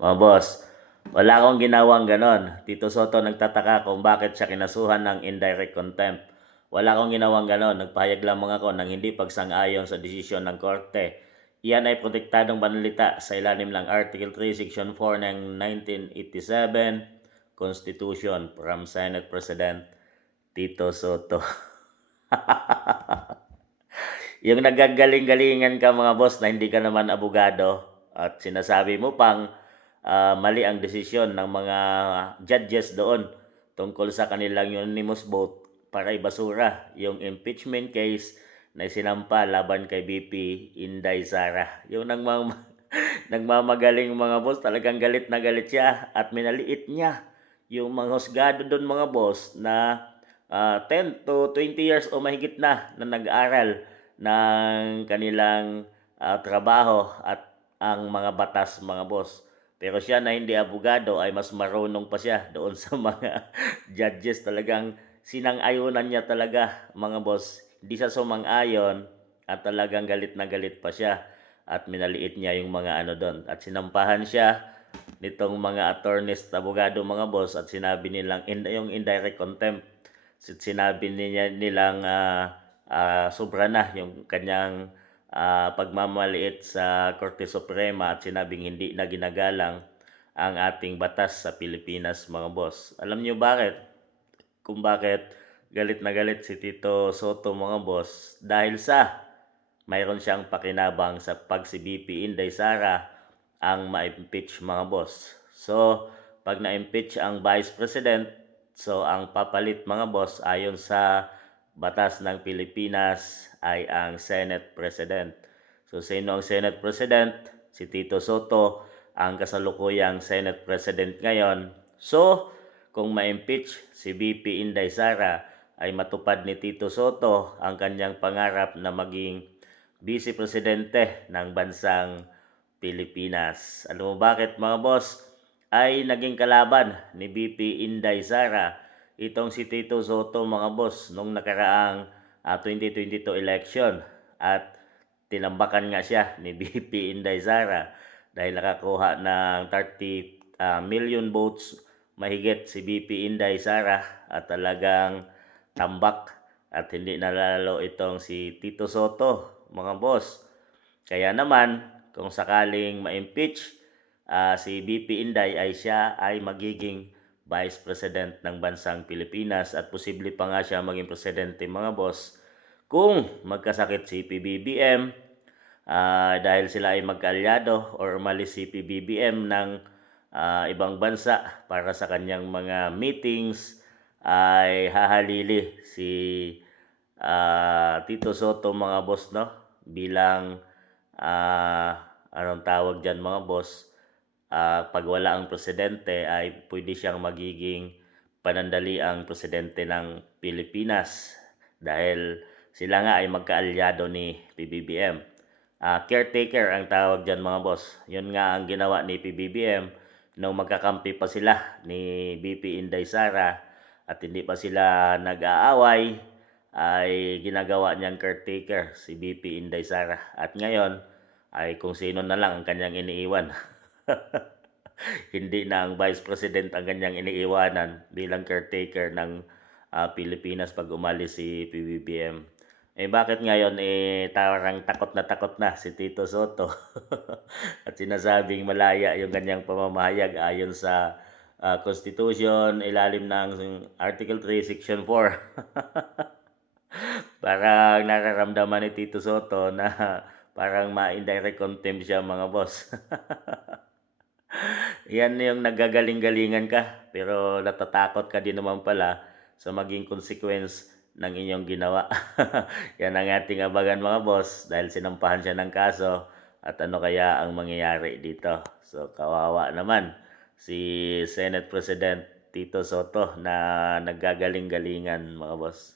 Mga boss, wala akong ginawang ganon. Tito Soto nagtataka kung bakit siya kinasuhan ng indirect contempt. Wala akong ginawang ganon. Nagpahayag lamang ako ng hindi pagsang-ayon sa desisyon ng korte. Iyan ay protektadong pananalita sa ilalim ng Article 3, Section 4 ng 1987 Constitution from Senate President Tito Soto. Yung nagagaling-galingan ka mga boss na hindi ka naman abogado at sinasabi mo pang mali ang desisyon ng mga judges doon tungkol sa kanilang unanimous vote para ibasura yung impeachment case na sinampa laban kay BP Inday Sara. Yung nagmamagaling mga boss, talagang galit na galit siya at minaliit niya yung mga husgado doon mga boss na 10 to 20 years o mahigit na nag-aral ng kanilang trabaho at ang mga batas mga boss. Pero siya na hindi abogado ay mas marunong pa siya doon sa mga judges. Talagang sinang-ayunan niya talaga mga boss. Hindi siya sumang-ayon at talagang galit na galit pa siya at minaliit niya yung mga ano doon. At sinampahan siya nitong mga attorneys at abogado mga boss at sinabi nilang yung indirect contempt. Sinabi nilang sobra na yung kanyang pagmamaliit sa Korte Suprema at sinabing hindi na ginagalang ang ating batas sa Pilipinas mga boss. Alam niyo bakit? Kung bakit galit na galit si Tito Soto mga boss? Dahil sa mayroon siyang pakinabang sa pag si BP Inday Sara ang ma-impeach mga boss. So, pag na-impeach ang Vice President, so ang papalit mga boss ayon sa batas ng Pilipinas ay ang Senate President. So, sino ang Senate President? Si Tito Soto, ang kasalukuyang Senate President ngayon. So, kung ma-impeach si BP Inday Sara, ay matupad ni Tito Soto ang kanyang pangarap na maging Vice Presidente ng bansang Pilipinas. Ano mo bakit mga boss? Ay naging kalaban ni BP Inday Sara itong si Tito Soto mga boss nung nakaraang 2022 election at tinambakan nga siya ni BP Inday Sara dahil nakakuha ng 30 million votes mahigit si BP Inday Sara at talagang tambak at hindi nalalo itong si Tito Soto mga boss. Kaya naman kung sakaling ma-impeach si BP Inday ay siya ay magiging Vice President ng bansang Pilipinas at posible pa nga siya maging presidente mga boss kung magkasakit si PBBM dahil sila ay magkaalyado or umalis si PBBM ng ibang bansa para sa kanyang mga meetings ay hahalili si Tito Soto mga boss no bilang anong tawag dyan mga boss pag wala ang presidente ay pwede siyang magiging panandaliang presidente ng Pilipinas dahil sila nga ay magkaalyado ni PBBM. Caretaker ang tawag dyan mga boss. Yun nga ang ginawa ni PBBM nung magkakampi pa sila ni BP Inday Sara at hindi pa sila nag-aaway ay ginagawa niyang caretaker si BP Inday Sara. At ngayon ay kung sino na lang ang kanyang iniiwan. Hindi na ang Vice President ang kanyang iniiwanan bilang caretaker ng Pilipinas pag umalis si PBBM. Eh bakit ngayon tarang takot na si Tito Soto at sinasabing malaya yung kanyang pamamahayag ayon sa Constitution ilalim ng Article 3 Section 4. Parang nararamdaman ni Tito Soto na parang ma-indirect contempt siya mga boss. Yan yung nagagaling-galingan ka pero natatakot ka din naman pala sa maging consequence ng inyong ginawa. Yan ang ating abangan mga boss dahil sinampahan siya ng kaso at ano kaya ang mangyayari dito. So kawawa naman si Senate President Tito Soto na naggagaling-galingan mga boss.